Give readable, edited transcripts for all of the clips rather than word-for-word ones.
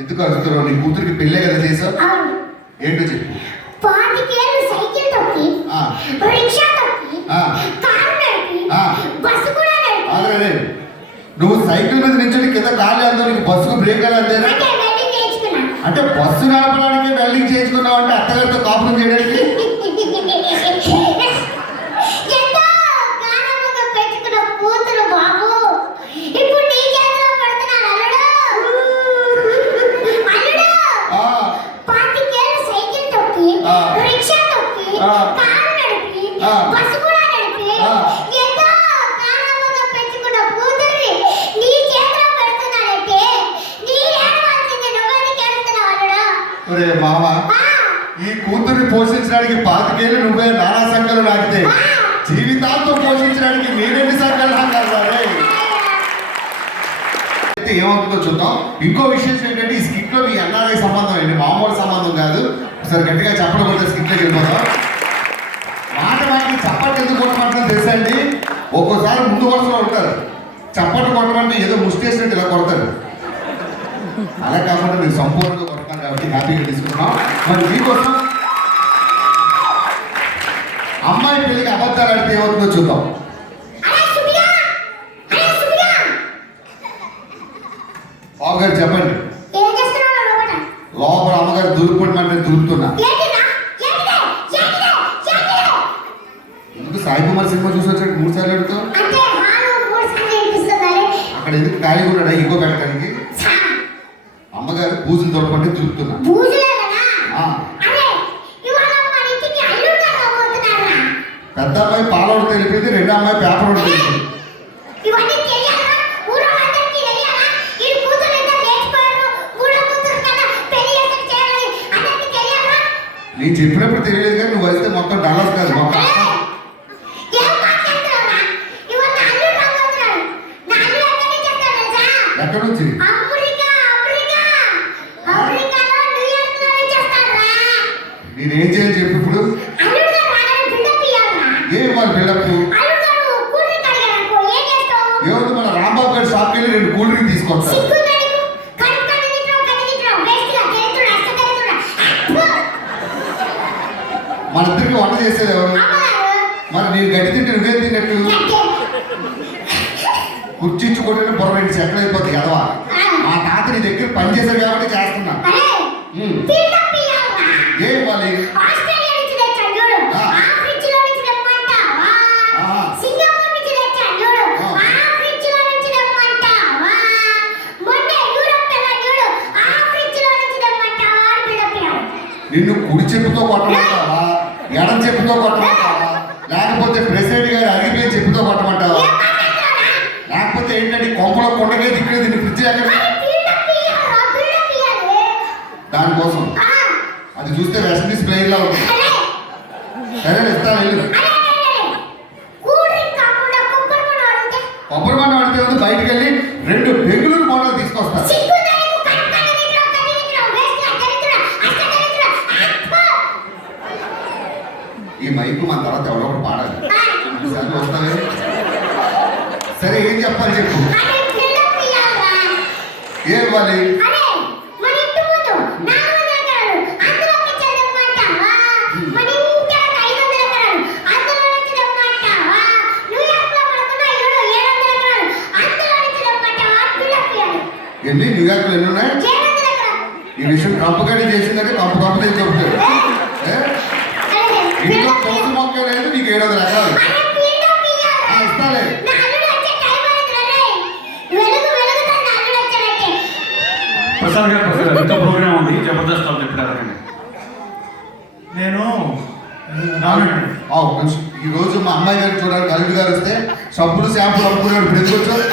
ఎందుకు అడుగుతున్నావు? నీ కూతురికి పెళ్ళే కదా చేసావు. ఏంటో చెప్పు. సైకిల్ తొక్కి, రిక్షా తొక్కి, కారు నడిపి, బస్సు కూడా నడిపి. నువ్వు సైకిల్ మీద నుంచి కింద కాలు వెళ్తావు, నీకు బస్సుకు బ్రేక్ ఎలా అంతేనా? అంటే బస్సు నడపడానికి వెల్డింగ్ చేయించుకున్నావు అంటే అత్తగారితో కాపురం చేయడానికి. మామ, ఈ కూతుర్ని పోషించడానికి 25 ఏళ్ళు నువ్వే నానా సంఖ్యలు నాటితే జీవితాంతం పోషించడానికి మీరెన్ని సంఖ్యలు నాటారే? ఏమవుతుందో చూద్దాం. ఇంకో విషయం ఏంటంటే ఈ స్కిట్ లో మీ ఎన్ఆర్ఐ సంబంధం ఏంటి, మామూలు సంబంధం కాదు. ఒకసారి గట్టిగా చెప్పడం కొట్టే స్కిట్ లోకి వెళ్ళిపోతాం. మాటకి చప్పట్లు ఎందుకు కొట్టమంటారో తెలుసా అండి? ఒక్కోసారి ముందు వరుసలో ఉంటారు, చప్పట్లు కొట్టమంటే ఏదో ముస్టేసినట్టు ఇలా కొడతారు. అలా కాకుండా మీరు సంపూర్ణంగా కొడతాను కాబట్టి హ్యాపీగా తీసుకుంటున్నాం. మరి మీకోసం అమ్మాయి పెళ్లికి అబద్ధాలు ఆడితే ఏమవుతుందో చూద్దాం. బాబు గారు చెప్పండి. లోపల అమ్మగారు దూరిపోవడం దూరుతున్నా. ఎందుకు సాయి కుమార్ సినిమా చూసి వచ్చాడు 3 సార్లు అడుగుతావు? అక్కడ ఎందుకు ఖాళీగా ఉన్నాడా ఇంకో పెట్టడానికి? అమ్మగారు పూజలు దొరకంటే దూరుతున్నా. పెద్ద అమ్మాయి పాలవాడు తెలిపింది, రెండో అమ్మాయి పేపర్ వాడు తెలిపింది. నేను చెప్పినప్పుడు తెలియదు కానీ నువ్వు అయితే మొత్తం డాలర్స్ కాదు మొత్తం. ఎక్కడి నుంచి? నేనేం చేయాలి చెప్పు ఇప్పుడు? ఏం వాళ్ళ బిల్డప్? ఏముంది, మన రాంబాబు గారి షాప్కి వెళ్ళి 2 కూల్ డ్రింక్ తీసుకొస్తాను. మన ఇద్దరికి వంట చేసేది ఎవరు? మరి నేను గడ్డి తింటే నువ్వేం తిన్నట్టు? కుర్చీచ్చుకుంటే పొరబెట్టి ఎక్కడ అయిపోతుంది కదవా? మా తాత నీ దగ్గర పనిచేశారు కాబట్టి చేస్తున్నా. ఏం వాళ్ళు నిన్ను కుడి చెప్పుతో కొట్టమంటావా, ఎడం చెప్పుతో కొట్టమంటావా, లేకపోతే ప్రెసిడెంట్ గారు అరిగిపోయి చెప్పుతో కొట్టమంటావా, లేకపోతే ఏంటంటే కొంపలో కొండగే దిక్కులేదు నిన్ను ఫ్రిడ్జ్ దానికోసం? అది చూస్తే వెస్ట్ ఇండీస్ ప్లేయర్ లా ఉంటుంది. సరే ఇస్తాను వెళ్ళు. కొబ్బరి బండ పడితే ఉంది, బయటకు వెళ్ళి 2 బెంగళూరు మోడల్ తీసుకొస్తాను. ఈ మైకు మన తర్వాత ఎవరో ఒకటి పాడాలి. వస్తావే? సరే ఏం చెప్పాలి చెప్పు. ఏం ఇవ్వాలి? ఎన్ని న్యూయార్క్ లో ఎన్ని ఉన్నాయి? ఈ విషయం కంపగానే చేసిందంటే కంప చెప్తాడు. ఇంట్లో తోసు మొక్క లేదు, నీకు 700 ఎకరాలు ఇస్తాలే. ప్రసాద్ గారు ఇంకా ప్రోగ్రామ్ ఉంది, జబర్దస్త్ వాళ్ళు చెప్పారు. నేను ఈ రోజు మా అమ్మాయి గారు చూడడానికి అల్లుడు గారు వస్తే సబ్బులు షాంపులు అమ్ముకున్నాడు. ప్రతికొచ్చారు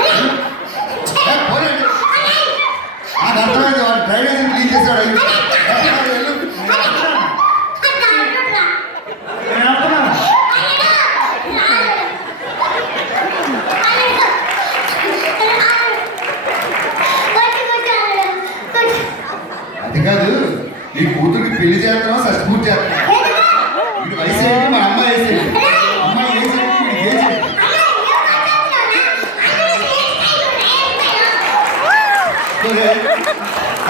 నాకు అర్థమైంది, వాడు డ్రైనేజ్ క్లీన్ చేశాడు. అది కాదు, నీ కూతురికి పెళ్లి చేస్తున్నావా సస్పూర్తి చేస్తున్నావా? వీడి వయసు ఏంటి, మా అమ్మాయి వయసు ఏంటి? అమ్మాయి వయసు ఏంటి, వీడికి ఏజ్ ఏంటి?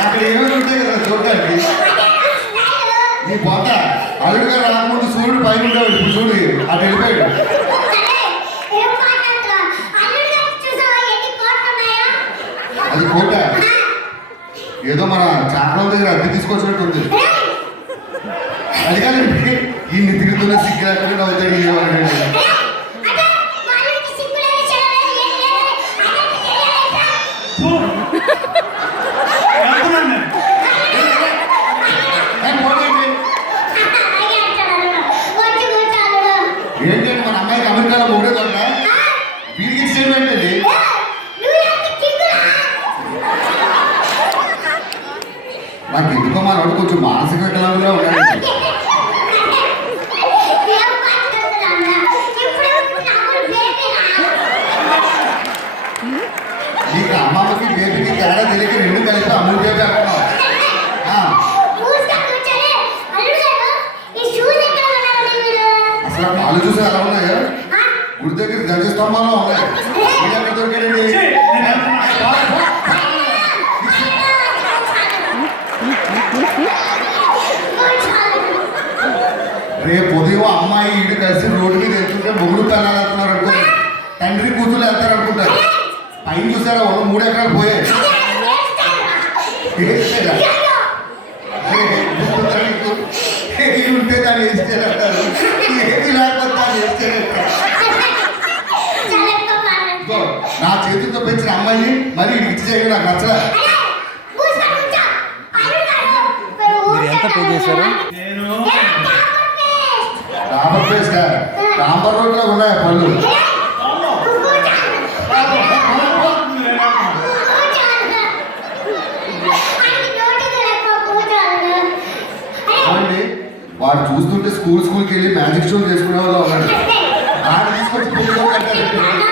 అక్కడ ఏమైనా ఉంటాయి కదా చూడడానికి. నీ పొంద అల్లుడు గారు రాకముందు సూర్యుడు పైన ఉండేవాడు, ఇప్పుడు చూడు అటు వెళ్ళిపోయాడు. అది కోట ఏదో మన చాకరం దగ్గర అద్దె తీసుకొచ్చినట్టుంది. అది కాదండి ఇన్ని తిరుగుతున్న సిగ్గు లేకుండా నవ్వుతాడు ఇవ్వండి. ఏంటంటే మన అమ్మాయికి అమెరికాలో మూడేదంట వీడికి స్టేట్మెంట్ అండి. నాకు ఎందుకో మా వాడు కొంచెం మానసిక వికలాంగులా ఉన్నాడు. నీకు అమ్మమ్మకి బేబీకి తేడా తెలియక రెండు కలిపి అమ్ముడు బేబీ అంటున్నావు. అసలు పాలు చూసి ఎలా ఉన్నాయో గుడి దగ్గర గంజ స్తంభంలో ఉన్నాయి. ఎక్కడ దొరికాడండి? రేపు ఉదయం అమ్మాయి ఇల్లు కలిసి రోడ్డు మీద వెళ్తుంటే మొగుడు పిల్లలు వెళ్తున్నారు అనుకో, తండ్రి కూతురు వెళ్తారు అనుకుంటారు. పైన చూసారా ఒక 3 ఎకరాలు పోయాయి. ఉంటే దాన్ని వేసేదంటారు, ఏది లేకపోతే దాన్ని వేసేదంటారు. నా చేతులతో పెంచిన అమ్మాయిని మరి ఇచ్చి చేయడం నాకు నచ్చలే. ఎంత పే చేశారు? డాంబర్ పేస్ట్ డాంబర్ రోడ్లో ఉన్నాయి పళ్ళు. వాడు చూస్తుంటే స్కూల్కి వెళ్ళి మ్యాజిక్ షో చేసుకునే వాళ్ళు ఉన్నాడు. ఆడ తీసుకొచ్చి పెళ్ళిలో కట్టారు.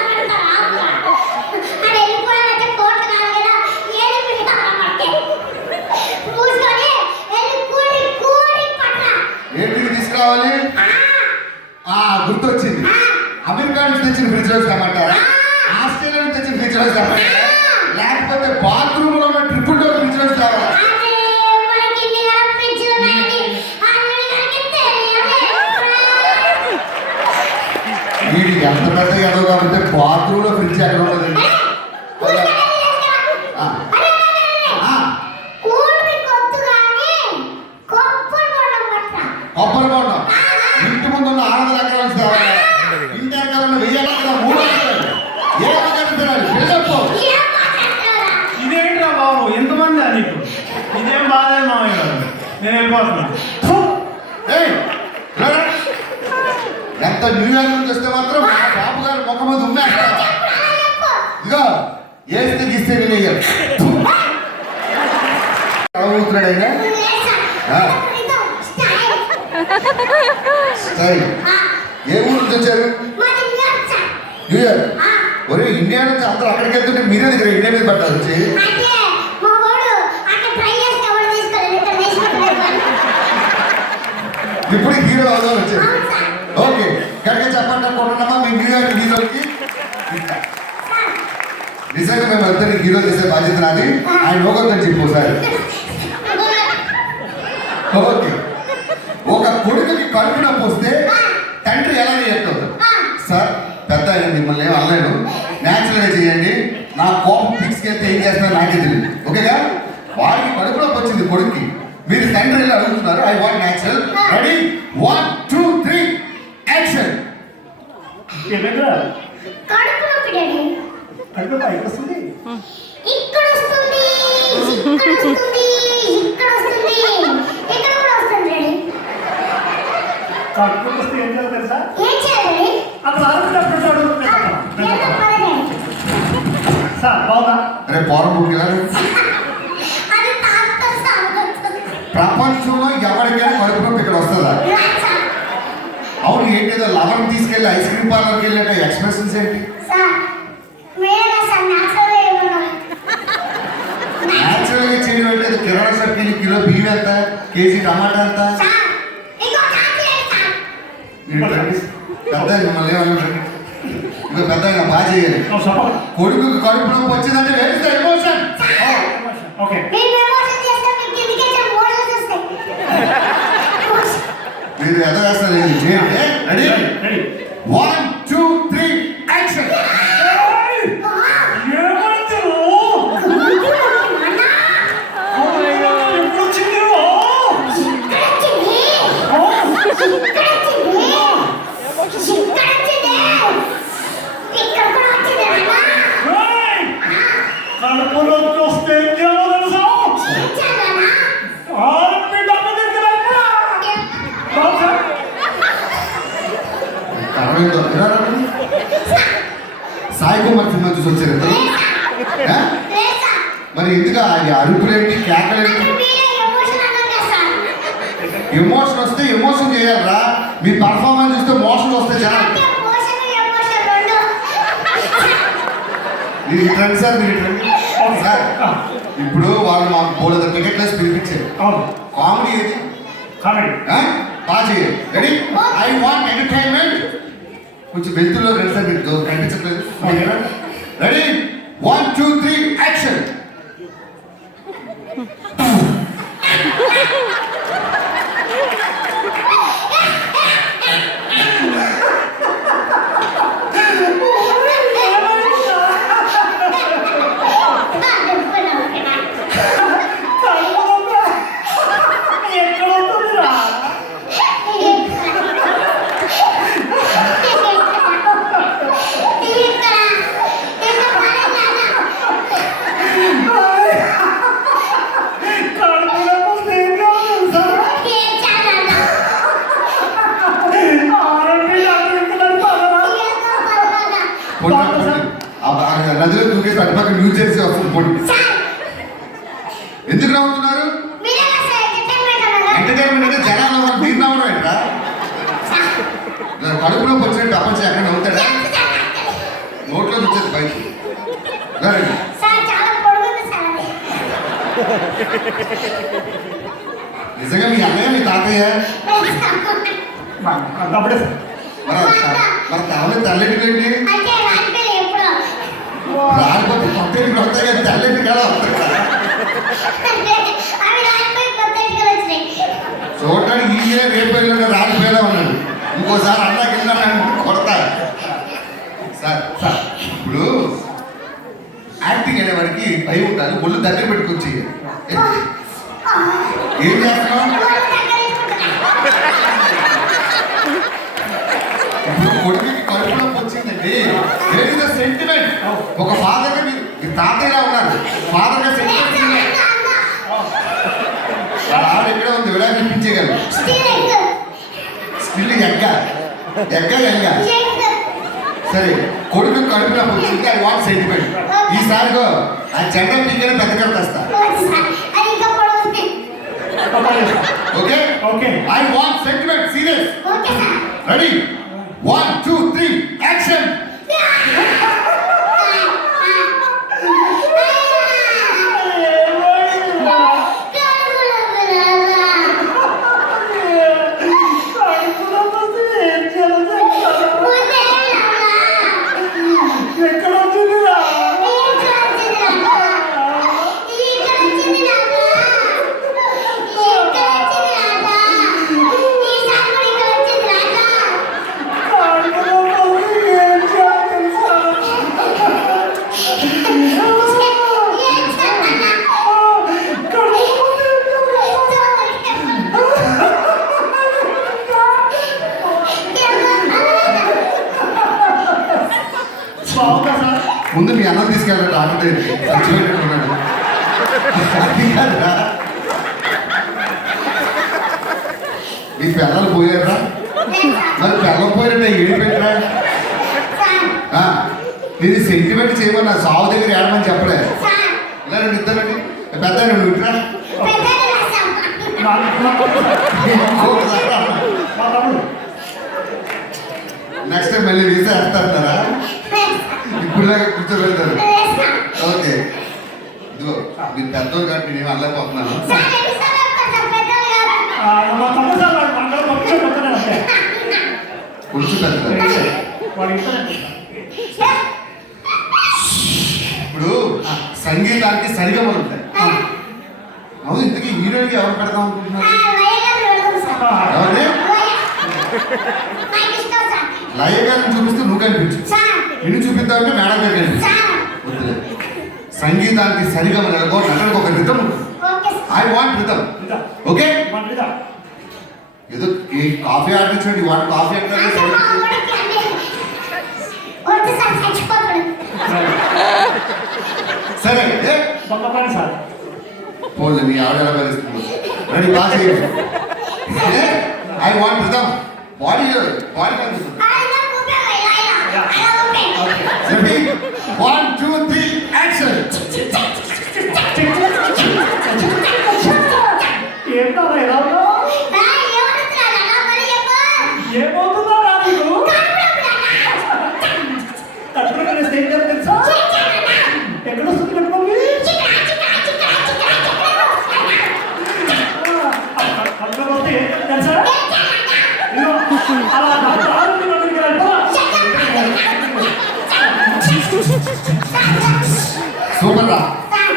ఏంటికి తీసుకురావాలి? గుర్తొచ్చింది. అమెరికా నుంచి తెచ్చిన ఫ్రిడ్జ్ హౌస్ టమాటారా, ఆస్ట్రేలియా నుంచి తెచ్చిన ఫ్రిడ్జ్ హౌస్ టమాటా, లేకపోతే బాత్రూమ్ లో ఉన్న ట్రిపుల్ డోర్ ఫ్రిడ్జ్ హౌస్ కావాలా? వీడి ఎంత పెద్ద ఎదో కాబట్టి బాత్రూమ్ లో ఫ్రిడ్జ్ ఎక్కడ ఉండదండి. కొబ్బరి బొండం ఇంటి ముందు ఉన్న 600 ఎకరాలు తేవాలి. ఇంటి ఎకరాలు 1000 ఎకరాలు 3 ఎకరాలు ఏ ఎకరాలు తినాలి? ఇదేంట్రా బాబు ఎంతమంది నీకు? ఇదేం బాధ మామయ్య గారు, నేను వెళ్ళిపోతున్నాను. ఎంత న్యూయార్క్ నుంచి వస్తే మాత్రం బాబు గారు ముఖం మీద ఉన్నారు. ఇదిగో వేస్తే గీస్తే నేను అవుతున్నాడు అయినా ఏ ఊరు నుంచి వచ్చారు? న్యూయార్క్. ఒరే ఇండియా నుంచి అందరూ అక్కడికి వెళ్తుంటే మీరే దగ్గర ఇండియా మీద పట్టాలి వచ్చి. ఇప్పుడు హీరో అవుదాం వచ్చారు. ఓకే కరెక్ట్గా చెప్పండి అనుకుంటున్నామా మీ న్యూయార్క్ హీరోకి? నిజంగా మేము అందరినీ హీరో చేసే బాధ్యత నాది. ఆయన లోకంతో చెప్పు సార్. ఓకే ఒక కొడుకుకి కడుపు నొప్పి వస్తే తండ్రి ఎలా చెప్తాడు? సార్ పెద్ద ఆయన మిమ్మల్ని ఏం అనలేను, న్యాచురల్గా చేయండి, నా కోపం తీసుకెళ్తే ఏం చేస్తారో నాకే తెలియదు. ఓకేగా? వాడికి కడుపు నొప్పి వచ్చింది కొడుక్కి, మీరు తండ్రి ఎలా అడుగుతున్నారు? I want natural. Ready 1 2 3 action. కడుపు నొప్పి డాడీ. కడుపు పైకి వస్తుంది, ఇక్కడ వస్తుంది, ఇక్కడ వస్తుంది, ఇక్కడ వస్తుంది, ఇక్కడ కూడా వస్తుంది డాడీ. కడుపు వస్తే ఏం చేయాలి తెలుసా? ఏం చేయాలి? అక్కడ ఆడుతున్నప్పుడు సార్ బాగుందా? అరే పోరం బుక్ అది తాత సాగుతుంది. ప్రపంచంలో ఎవరికైనా కడుపు నొప్పి ఇక్కడ వస్తుందా? అవును ఏంటిదో లవర్ తీసుకెళ్ళి ఐస్ క్రీమ్ పార్లర్కి వెళ్ళాక ఎక్స్ప్రెషన్స్ ఏంటి? సార్ మేరా సార్ న్యాచురల్ ఏమన్నా న్యాచురల్గా చేయడం అంటే కిరాణా సరుకు కిలో బియ్యం ఎంత, కేజీ టమాటా ఎంత? సార్ ఇంకో చాక్లెట్ సార్. పెద్ద మిమ్మల్ని ఏమన్నా ఇంకా పెద్ద బాగా చేయాలి. కొడుకు కడుపు నొప్పి వచ్చిందంటే వేస్ట్ ఎమోషన్. ఓకే నేను ఎమోషన్ మీరు ఎంత వేస్తారు ready ready 1 2 3 action Sai Kumar cinema చూసి వచ్చారు ఇద్దరు? ఆ? మరి ఎందుకు అది అరుపులేంటి కేకలేంటి ఎమోషన్ వస్తే ఎమోషన్ చేయాలరా మీ పర్ఫార్మెన్స్ చూస్తే మోషన్ వస్తే జనాలు మీరు ఇట్రండి సార్ మీరు ఇట్రండి సార్ ఇప్పుడు వాళ్ళు మాకు బోర్డు టికెట్లెస్ పిలిపించారు అవును కామెడీ ఏది కామెడీ బాగా చేయాలి రెడీ ఐ వాంట్ ఎంటర్టైన్మెంట్ కొంచెం వెళ్తుల్లో రెండు సార్ మీరు కనిపించట్లేదు రెడీ 1 2 3 యాక్షన్ నదిలో దూకేసి అటుపక్క న్యూస్ జెర్సీ వస్తుంది పొడి ఎందుకు నవ్వుతున్నారు ఎంటర్టైన్మెంట్ అంటే జనాలు మీరు నవ్వడం ఏంట్రా కడుపులో వచ్చినట్టు అప్పచ్చి ఎక్కడ నవ్వుతాడా నోట్లో వచ్చేది బయట నిజంగా మీ అన్నయ్య మీ తాతయ్య అప్పుడే మన తల్లి తల్లెంటికేంటి రాకపోతే కొత్తకి వస్తాయి కదా తల్లెంటి కదా చూడటానికి ఈయన రేపు వెళ్ళిన రాలిపోయేలా ఉన్నాడు ఇంకోసారి అన్నా కింద కొడతా సార్ సార్ ఇప్పుడు యాక్టింగ్ అనేవాడికి భయం ఉండాలి ఒళ్ళు దగ్గర పెట్టుకొచ్చి ఏం చేస్తున్నావు ఇప్పుడు కొడుకుకి కడుపులో వచ్చిందండి సెంటిమెంట్ ఒక ఫాదర్ గా మీరు తాతయ్యలా ఉన్నారు ఫాదర్ గా సెంటిమెంట్ ఆవిడ ఎక్కడ ఉంది విడా చూపించగలరు స్టిల్ ఎగ్గ సరే కొడుకు కడుపులో వచ్చింది ఐ వాంట్ సెంటిమెంట్ ఈసారిగో ఆ జెండా పీకనే పెద్ద కడతా okay okay I want sentiment serious ready 1 2 3 action ముందు మీ అన్నం తీసుకెళ్ళండి డాక్టర్ చచ్చిపోయినట్టున్నాడు అది కాదురా మీ పిల్లలు పోయారా మరి పిల్లలు పోయారంటే ఏడిపెట్టరా మీరు సెంటిమెంట్ చేయమని సాగు దగ్గర ఏడమని చెప్పలే ఇలా రెండు ఇద్దరండి పెద్ద రెండు ఇట్రా నెక్స్ట్ టైం మళ్ళీ వీసా వేస్తారా ఇప్పుడు కూర్చోబెడతారు ఓకే ఇదిగో మీరు పెద్దోళ్ళు కాబట్టి నేను అనలేకపోతున్నాను కొంచెం పెద్దలు ఇప్పుడు సంగీతానికి సరిగా ఉంటాయి అవును ఇంతకీ హీరోయిన్కి ఎవరు పెడదాం అనుకుంటున్నారు ఎవరి నాకు ఇష్టం సార్. లైవ్ గారిని చూపిస్తే నువ్వు కనిపించు. సార్ నిన్ను చూపిద్దామంటే మేడం గారు కనిపించు. సార్ వద్దులే. సంగీతానికి సరిగా నెలకో నటనకు ఒక రితం ఉంటుంది. Okay sir. I want rhythm. Okay ఏదో ఈ కాఫీ ఆర్డర్ ఇచ్చాడు వాడు కాఫీ అంటే అంటే మా ఊరికి అన్నీ వద్దు సార్ చచ్చిపోతాడు. సరే ఏ? సార్ పోలే నీ ఆవిడ ఎలా భరిస్తుంది రెడీ బాగా చేయండి ఐ వాంట్ రితం బాడీ కనిపిస్తుంది ఆయన ఉపయోగం ఇలా ఇలా అలా ఓకే. రెడీ 1 2 3 యాక్షన్ ఏంటో ఎలా ఉన్నావు? ఆ, ఏమనుకున్నాడు అలా మరి చెప్పు. ఏమవుతుందో రా నీకు? కట్టుకుని కలిస్తే ఏం చేయాలో తెలుసా? ఎక్కడ వస్తుంది కట్టుకోండి? కట్టుకుని వస్తే ఏం చేయాలో తెలుసా? ఇదిగో, అలా కాదు నీ దగ్గరికి వెళ్ళిపో. సూపర్ రా సార్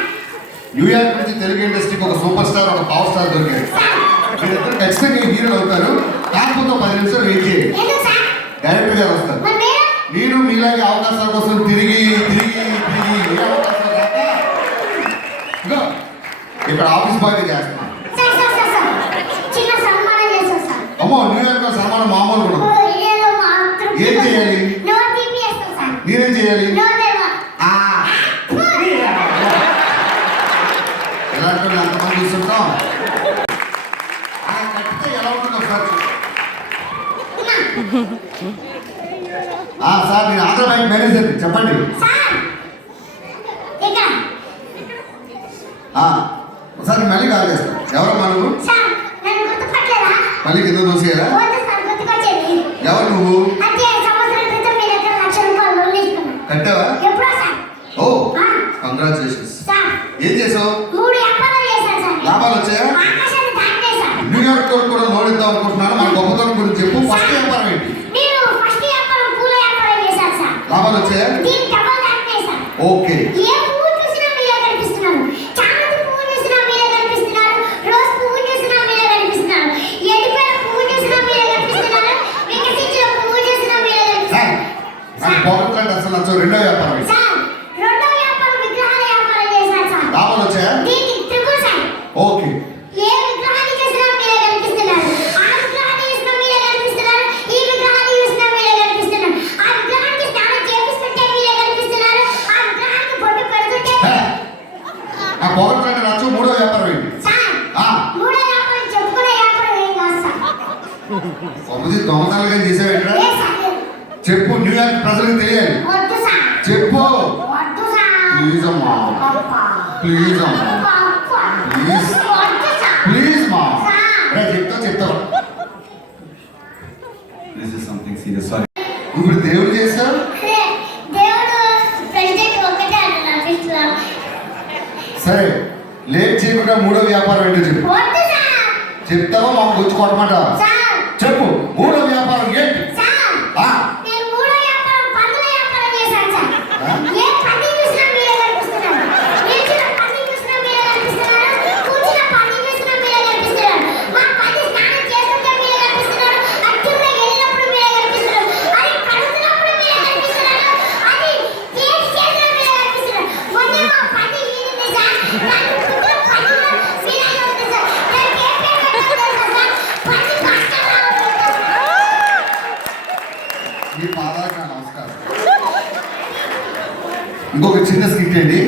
న్యూయార్క్ నుంచి తెలుగు ఇండస్ట్రీకి ఒక సూపర్ స్టార్ ఒక పవర్ స్టార్ దొరికారు మీరిద్దరు ఖచ్చితంగా హీరోలు అవుతారు కాకపోతే 10 నిమిషాలు వెయిట్ చేయండి ఎందుకు సార్? డైరెక్టర్ గారు వస్తారు మరి మీరు నేను మీలాగే అవకాశాల కోసం తిరిగి ఏ అవకాశాలు రాక ఇదిగో, ఇక్కడ ఆఫీస్ బాయ్ చేస్తున్నాను సార్ సార్ సార్ సార్ చిన్న సన్మానం చేస్తాం సార్. అమ్మో న్యూయార్క్ లో సన్మానం మామూలు కూడా ఓ, ఇదేదో మాత్రం ఏం చేయాలి? నోరు తీపియేస్తాం సార్. నేనేం చేయాలి నోరు తెరవ. ఆ, ఎలాంటి వాళ్ళు ఎంతమంది చూస్తుంటాం ఆ కట్టితే ఎలా ఉంటుందో ఒకసారి చూడు. సార్ నేను ఆంధ్ర బ్యాంక్ మేనేజర్ చెప్పండి సార్ ఇక్కడ సార్ నేను మళ్ళీ కాల్ చేస్తాను ఎవరమ్మా నువ్వు సార్ నన్ను గుర్తుపట్టలేదా? మళ్ళీ కింద చూసేయాలా వద్దు సార్ గుర్తుకొచ్చేది. ఎవరు నువ్వు అంటే సంవత్సరం క్రితం మీ దగ్గర 1,00,000 రూపాయలు లోన్ తీసుకున్నాను. కట్టావా ఎప్పుడో సార్? ఓ ఆ, కంగ్రాచులేషన్స్ సార్ ఏం చేసావు 3 వ్యాపారాలు చేశాను సార్. లాభాలు వచ్చాయా ఆకాశాన్ని దాటినాయి సార్. న్యూయార్క్ తోటి కూడా లోన్ ఇద్దాం అనుకుంటున్నాను మన గొప్పతనం గురించి చెప్పు ఫస్ట్ వ్యాపారం ఏంటి నేను ఫస్ట్ వ్యాపారం పూల వ్యాపారం చేశాను సార్. లాభాలు వచ్చాయా దీనికి డబల్ దాటినాయి సార్. ఓకే ఏ పువ్వు చూసినా మీరే కనిపిస్తున్నారు. చామంతి పువ్వు చూసినా మీరే కనిపిస్తున్నారు. రోజ్ పువ్వు చూసినా మీరే కనిపిస్తున్నారు. ఎడిపోయిన పువ్వు చూసినా మీరే కనిపిస్తున్నారు. వికసించిన పువ్వు చూసినా మీరే సార్ కనిపిస్తున్నారు. నాకు పోగొట్లంటే అసలు నచ్చవు రెండో వ్యాపారం ఏంటి సార్ రెండో వ్యాపారం విగ్రహాల వ్యాపారం చేశాను సార్. లాభాలు వచ్చాయా దీనికి ట్రిపుల్ సార్. ఓకే ఏ విగ్రహాన్ని చేసినా మీరే కనిపిస్తున్నారు. ఆ విగ్రహాన్ని చేసినా మీరే కనిపిస్తున్నారు. ఈ విగ్రహాన్ని చూసినా మీరే కనిపిస్తున్నారు. ఆ విగ్రహానికి స్నానం చేపిస్తుంటే మీరే కనిపిస్తున్నారు. ఆ విగ్రహానికి బొట్టు పెడుతుంటే ఆ పోగొట్లంటే నచ్చవు మూడో వ్యాపారం ఏంటి సార్ ఆ, మూడో వ్యాపారం చెప్పుకునే వ్యాపారం ఏం కాదు సార్. కొమ్మది దొంగతనాలుగా చేసావేంట్రా ఏ సార్? చెప్పు న్యూయార్క్ ప్రజలకు తెలియాలి వద్దు సార్. చెప్పు వద్దు సార్. ప్లీజ్ అమ్మా అబ్బా. ప్లీజ్ అమ్మా అబ్బా. ప్లీజ్ వద్దు సార్. ప్లీజ్ మా సార్. చెప్తావు this is something serious sorry ఇప్పుడు దేవుడు చేశారు అదే, దేవుడు ప్రెసిడెంట్ ఒక్కటే అంటున్నారు ఆఫీస్లో. సరే లేట్ చేయకుండా మూడో వ్యాపారం ఏంటో చెప్పు వద్దు సార్. చెప్తావా మాకు వచ్చి కొట్టమాట సార్ చెప్పు మూడో వ్యాపారం ఏంటి సార్ ఆ, నేను మూడో వ్యాపారం పందుల వ్యాపారం చేశాను సార్. ఆ? ఏ పంది చూసినా మీరే కనిపిస్తున్నారు. నిల్చున్న పంది చూసినా మీరే కనిపిస్తున్నారు. కూర్చున్న పంది చూసినా మీరే కనిపిస్తున్నారు. మా పంది స్నానం చేస్తుంటే మీరే కనిపిస్తున్నారు. అచ్చుగా వెళ్ళినప్పుడు మీరే కనిపిస్తున్నారు. అది కడుగుతున్నప్పుడు మీరే కనిపిస్తున్నారు. అది కేక్ చేసినా మీరే కనిపిస్తున్నారు. మొన్న మా పంది ఈనింది సార్. దాని కూతురు పందిలో మీరే ఉంది సార్. దానికి ఏ పేరు పెట్టాలో తెలుసా సార్? పంది మాస్టర్ రావు. మీ పాదాలకు నా నమస్కారం ఇంకొక చిన్న స్కిట్ అండి